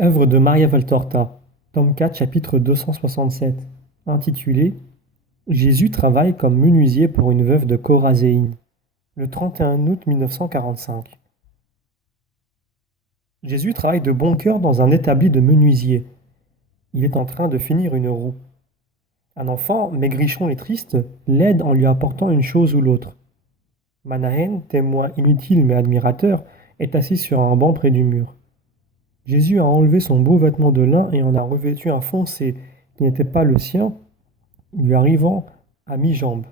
Œuvre de Maria Valtorta, tome 4, chapitre 267, intitulé Jésus travaille comme menuisier pour une veuve de Chorazéine, le 31 août 1945. Jésus travaille de bon cœur dans un établi de menuisier. Il est en train de finir une roue. Un enfant, maigrichon et triste, l'aide en lui apportant une chose ou l'autre. Manahen, témoin inutile mais admirateur, est assis sur un banc près du mur. Jésus a enlevé son beau vêtement de lin et en a revêtu un foncé qui n'était pas le sien, lui arrivant à mi-jambe.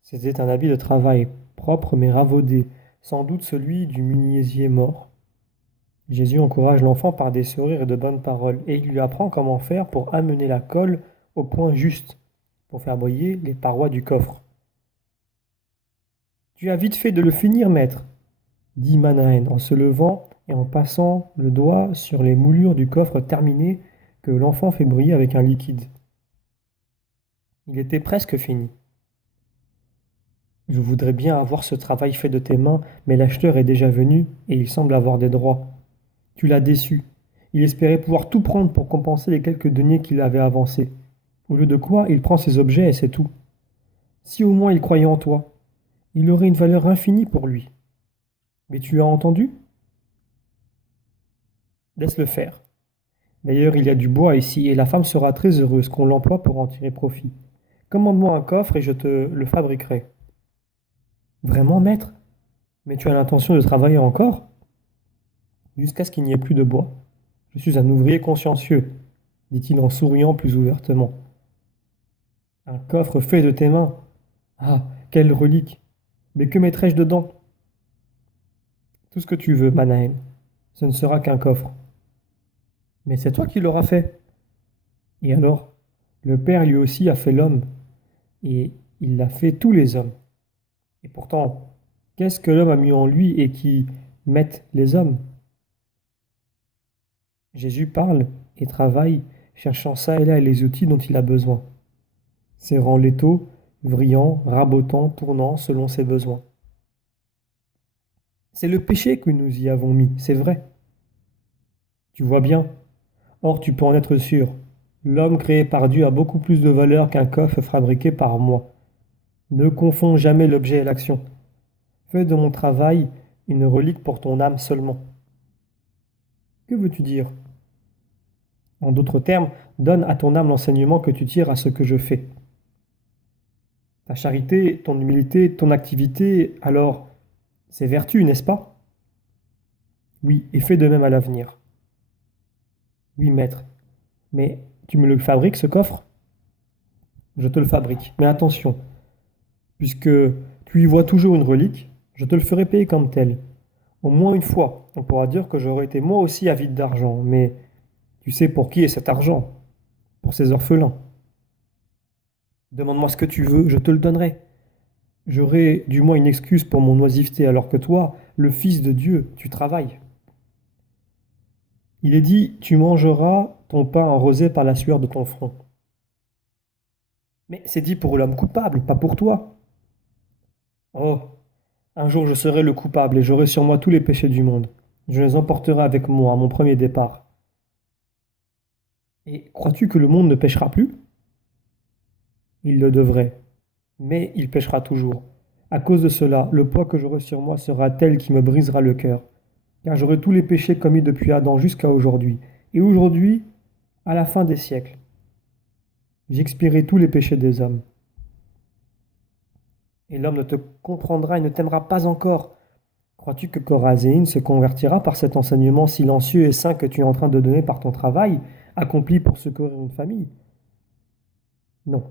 C'était un habit de travail, propre mais ravaudé, sans doute celui du menuisier mort. Jésus encourage l'enfant par des sourires et de bonnes paroles, et il lui apprend comment faire pour amener la colle au point juste, pour faire briller les parois du coffre. Tu as vite fait de le finir, maître, dit Manahen en se levant et en passant le doigt sur les moulures du coffre terminé que l'enfant fait briller avec un liquide. Il était presque fini. Je voudrais bien avoir ce travail fait de tes mains, mais l'acheteur est déjà venu et il semble avoir des droits. Tu l'as déçu. Il espérait pouvoir tout prendre pour compenser les quelques deniers qu'il avait avancés. Au lieu de quoi, il prend ses objets et c'est tout. Si au moins il croyait en toi, il aurait une valeur infinie pour lui. Mais tu as entendu? Laisse-le faire. D'ailleurs, il y a du bois ici et la femme sera très heureuse qu'on l'emploie pour en tirer profit. Commande-moi un coffre et je te le fabriquerai. Vraiment, maître? Mais tu as l'intention de travailler encore? Jusqu'à ce qu'il n'y ait plus de bois. Je suis un ouvrier consciencieux, dit-il en souriant plus ouvertement. Un coffre fait de tes mains. Ah, quelle relique! Mais que mettrai-je dedans? Tout ce que tu veux, Manahem. Ce ne sera qu'un coffre. Mais c'est toi qui l'auras fait. Et alors? Le Père lui aussi a fait l'homme, et il l'a fait tous les hommes. Et pourtant, qu'est-ce que l'homme a mis en lui et qui mettent les hommes? Jésus parle et travaille, cherchant ça et là les outils dont il a besoin, serrant l'étau, vrillant, rabotant, tournant selon ses besoins. C'est le péché que nous y avons mis, c'est vrai. Tu vois bien. Or, tu peux en être sûr. L'homme créé par Dieu a beaucoup plus de valeur qu'un coffre fabriqué par moi. Ne confonds jamais l'objet et l'action. Fais de mon travail une relique pour ton âme seulement. Que veux-tu dire? En d'autres termes, donne à ton âme l'enseignement que tu tires à ce que je fais. Ta charité, ton humilité, ton activité, alors, c'est vertu, n'est-ce pas? Oui, et fais de même à l'avenir. Oui, maître. Mais tu me le fabriques, ce coffre? Je te le fabrique. Mais attention, puisque tu y vois toujours une relique, je te le ferai payer comme tel. Au moins une fois, on pourra dire que j'aurais été moi aussi avide d'argent, mais tu sais pour qui est cet argent? Pour ces orphelins. Demande-moi ce que tu veux, je te le donnerai. J'aurai du moins une excuse pour mon oisiveté, alors que toi, le Fils de Dieu, tu travailles. Il est dit, tu mangeras ton pain arrosé par la sueur de ton front. Mais c'est dit pour l'homme coupable, pas pour toi. Oh, un jour je serai le coupable et j'aurai sur moi tous les péchés du monde. Je les emporterai avec moi à mon premier départ. Et crois-tu que le monde ne péchera plus? Il le devrait, mais il péchera toujours. À cause de cela, le poids que j'aurai sur moi sera tel qui me brisera le cœur, car j'aurai tous les péchés commis depuis Adam jusqu'à aujourd'hui, et aujourd'hui, à la fin des siècles. J'expierai tous les péchés des hommes. Et l'homme ne te comprendra et ne t'aimera pas encore. Crois-tu que Chorazéine se convertira par cet enseignement silencieux et saint que tu es en train de donner par ton travail, accompli pour secourir une famille? Non.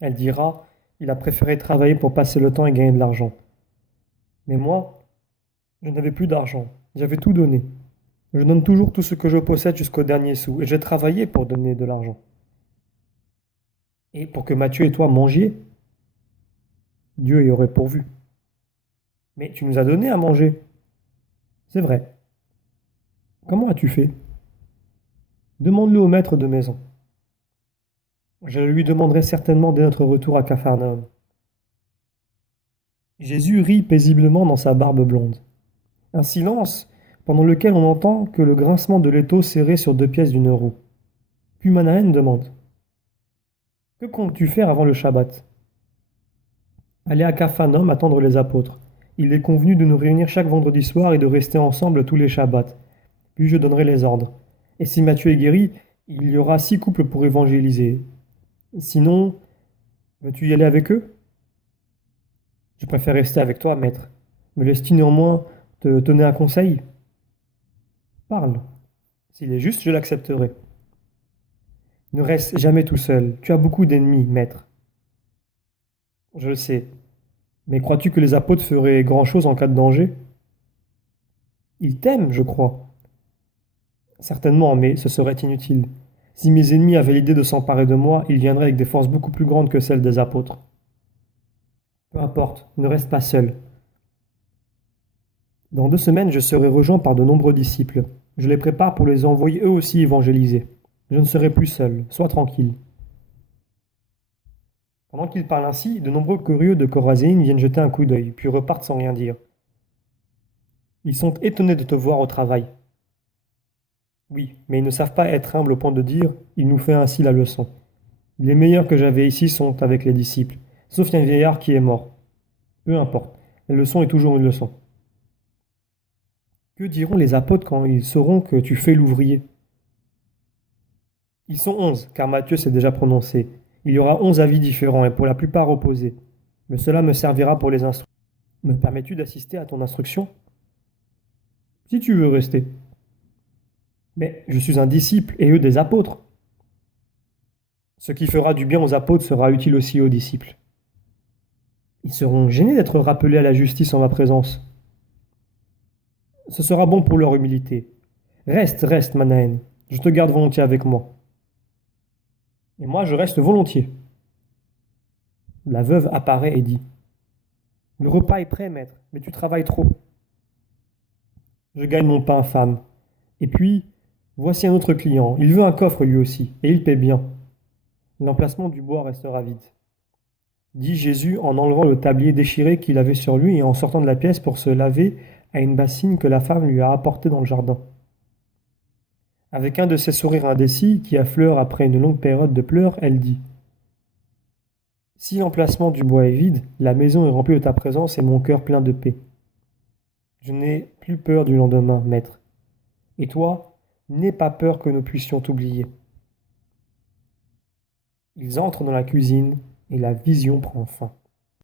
Elle dira, il a préféré travailler pour passer le temps et gagner de l'argent. Mais moi, je n'avais plus d'argent. J'avais tout donné. Je donne toujours tout ce que je possède jusqu'au dernier sou, et j'ai travaillé pour donner de l'argent. Et pour que Mathieu et toi mangiez, Dieu y aurait pourvu. Mais tu nous as donné à manger. C'est vrai. Comment as-tu fait? Demande-le au maître de maison. Je le lui demanderai certainement dès notre retour à Capharnaüm. Jésus rit paisiblement dans sa barbe blonde. Un silence pendant lequel on n'entend que le grincement de l'étau serré sur deux pièces d'une roue. Puis Manahen demande: Que comptes-tu faire avant le Shabbat? Aller à Capharnaüm attendre les apôtres. Il est convenu de nous réunir chaque vendredi soir et de rester ensemble tous les Shabbats. Puis je donnerai les ordres. Et si Matthieu est guéri, il y aura 6 couples pour évangéliser. Sinon, veux-tu y aller avec eux? Je préfère rester avec toi, maître. Me laisses-tu néanmoins te donner un conseil? Parle. S'il est juste, je l'accepterai. Ne reste jamais tout seul. Tu as beaucoup d'ennemis, maître. Je le sais. Mais crois-tu que les apôtres feraient grand-chose en cas de danger? Ils t'aiment, je crois. Certainement, mais ce serait inutile. Si mes ennemis avaient l'idée de s'emparer de moi, ils viendraient avec des forces beaucoup plus grandes que celles des apôtres. Peu importe, ne reste pas seul. Dans 2 semaines, je serai rejoint par de nombreux disciples. Je les prépare pour les envoyer eux aussi évangéliser. Je ne serai plus seul, sois tranquille. Pendant qu'il parle ainsi, de nombreux curieux de Chorazin viennent jeter un coup d'œil, puis repartent sans rien dire. Ils sont étonnés de te voir au travail. Oui, mais ils ne savent pas être humbles au point de dire: il nous fait ainsi la leçon. Les meilleurs que j'avais ici sont avec les disciples, sauf un vieillard qui est mort. Peu importe, la leçon est toujours une leçon. Que diront les apôtres quand ils sauront que tu fais l'ouvrier? Ils sont 11, car Matthieu s'est déjà prononcé. Il y aura 11 avis différents et pour la plupart opposés. Mais cela me servira pour les instruire. Me permets-tu d'assister à ton instruction? Si tu veux rester. Mais je suis un disciple et eux des apôtres. Ce qui fera du bien aux apôtres sera utile aussi aux disciples. Ils seront gênés d'être rappelés à la justice en ma présence. Ce sera bon pour leur humilité. Reste, reste, Manahen. Je te garde volontiers avec moi. Et moi, je reste volontiers. La veuve apparaît et dit: Le repas est prêt, maître, mais tu travailles trop. Je gagne mon pain, femme. Et puis, voici un autre client. Il veut un coffre lui aussi, et il paie bien. L'emplacement du bois restera vide, dit Jésus en enlevant le tablier déchiré qu'il avait sur lui et en sortant de la pièce pour se laver à une bassine que la femme lui a apportée dans le jardin. Avec un de ses sourires indécis qui affleurent après une longue période de pleurs, elle dit: Si l'emplacement du bois est vide, la maison est remplie de ta présence et mon cœur plein de paix. Je n'ai plus peur du lendemain, maître. Et toi, n'aie pas peur que nous puissions t'oublier. Ils entrent dans la cuisine et la vision prend fin.